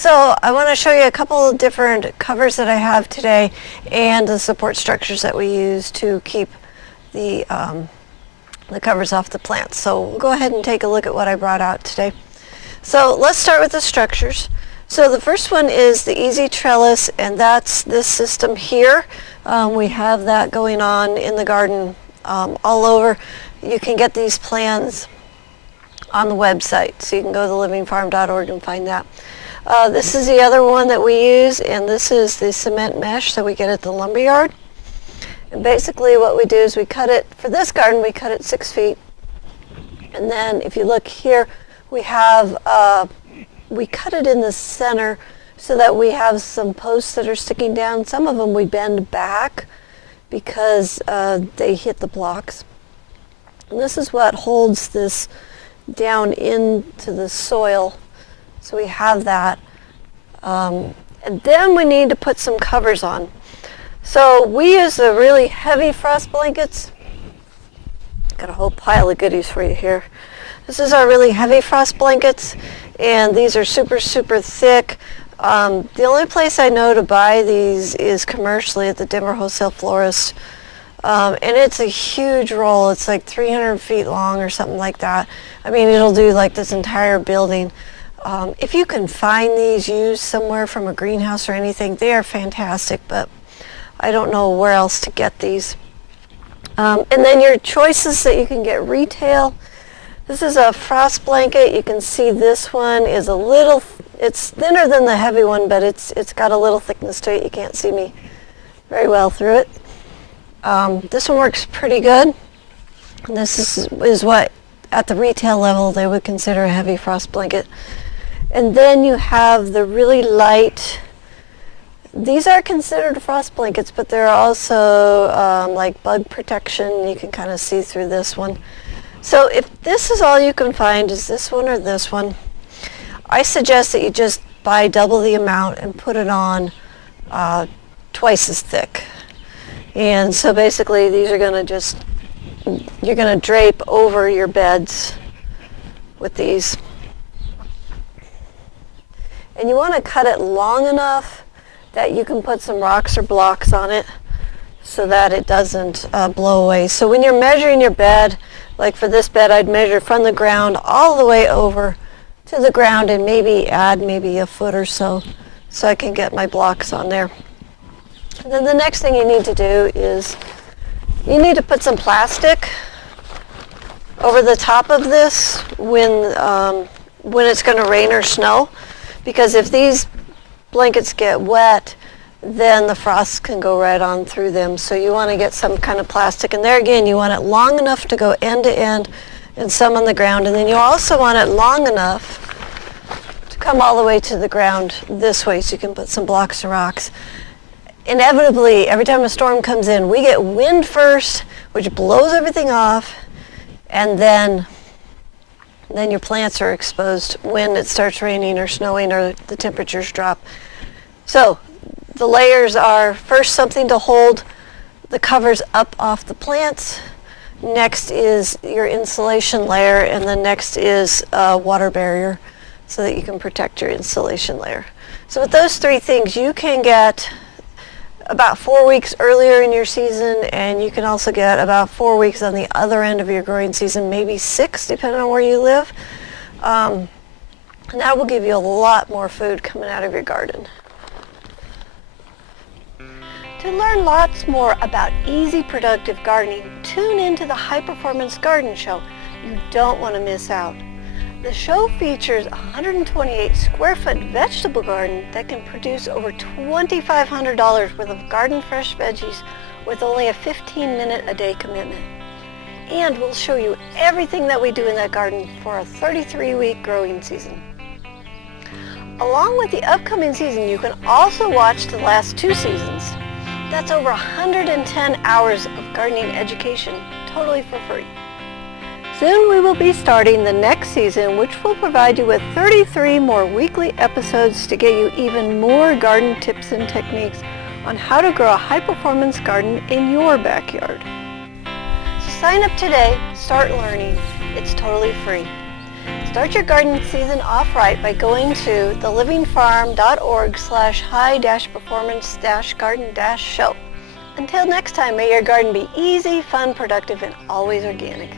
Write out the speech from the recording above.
So I want to show you a couple of different covers that I have today and the support structures that we use to keep the covers off the plants. So we'll go ahead and take a look at what I brought out today. So let's start with the structures. So the first one is the Easy Trellis, and that's this system here. We have that going on in the garden all over. You can get these plans on the website, so you can go to thelivingfarm.org and find that. This is the other one that we use, and this is the cement mesh that we get at the lumberyard. And basically what we do is we cut it, for this garden we cut it 6 feet, and then if you look here we have, we cut it in the center so that we have some posts that are sticking down. Some of them we bend back because they hit the blocks. And this is what holds this down into the soil. So we have that. And then we need to put some covers on. So we use the really heavy frost blankets. Got a whole pile of goodies for you here. This is our really heavy frost blankets, and these are super, super thick. The only place I know to buy these is commercially at the Denver Wholesale Florist. And it's a huge roll. It's like 300 feet long or something like that. I mean, it'll do like this entire building. If you can find these used somewhere from a greenhouse or anything, they are fantastic, but I don't know where else to get these. And then your choices that you can get retail. This is a frost blanket. You can see this one is a little, it's thinner than the heavy one, but it's got a little thickness to it. You can't see me very well through it. This one works pretty good. And this is what at the retail level they would consider a heavy frost blanket. And then you have the really light, these are considered frost blankets, but they're also like bug protection. You can kind of see through this one. So if this is all you can find is this one or this one, I suggest that you just buy double the amount and put it on twice as thick. And so basically these are going to just, you're going to drape over your beds with these. And you want to cut it long enough that you can put some rocks or blocks on it so that it doesn't blow away. So when you're measuring your bed, like for this bed, I'd measure from the ground all the way over to the ground and maybe add maybe a foot or so I can get my blocks on there. And then the next thing you need to do is you need to put some plastic over the top of this when it's going to rain or snow, because if these blankets get wet, then the frost can go right on through them. So you want to get some kind of plastic, and there again you want it long enough to go end to end and some on the ground, and then you also want it long enough to come all the way to the ground this way so you can put some blocks and rocks. Inevitably, every time a storm comes in, we get wind first, which blows everything off, and then your plants are exposed when it starts raining or snowing or the temperatures drop. So the layers are first something to hold the covers up off the plants. Next is your insulation layer, and then next is a water barrier so that you can protect your insulation layer. So with those three things, you can get about 4 weeks earlier in your season, and you can also get about 4 weeks on the other end of your growing season, maybe 6 depending on where you live. And that will give you a lot more food coming out of your garden. To learn lots more about easy, productive gardening, tune into the High Performance Garden Show. You don't want to miss out. The show features a 128 square foot vegetable garden that can produce over $2,500 worth of garden fresh veggies with only a 15-minute a day commitment. And we'll show you everything that we do in that garden for a 33-week growing season. Along with the upcoming season, you can also watch the last 2 seasons. That's over 110 hours of gardening education, totally for free. Soon we will be starting the next season, which will provide you with 33 more weekly episodes to get you even more garden tips and techniques on how to grow a high-performance garden in your backyard. So sign up today, start learning. It's totally free. Start your garden season off right by going to thelivingfarm.org/high-performance-garden-show. Until next time, may your garden be easy, fun, productive, and always organic.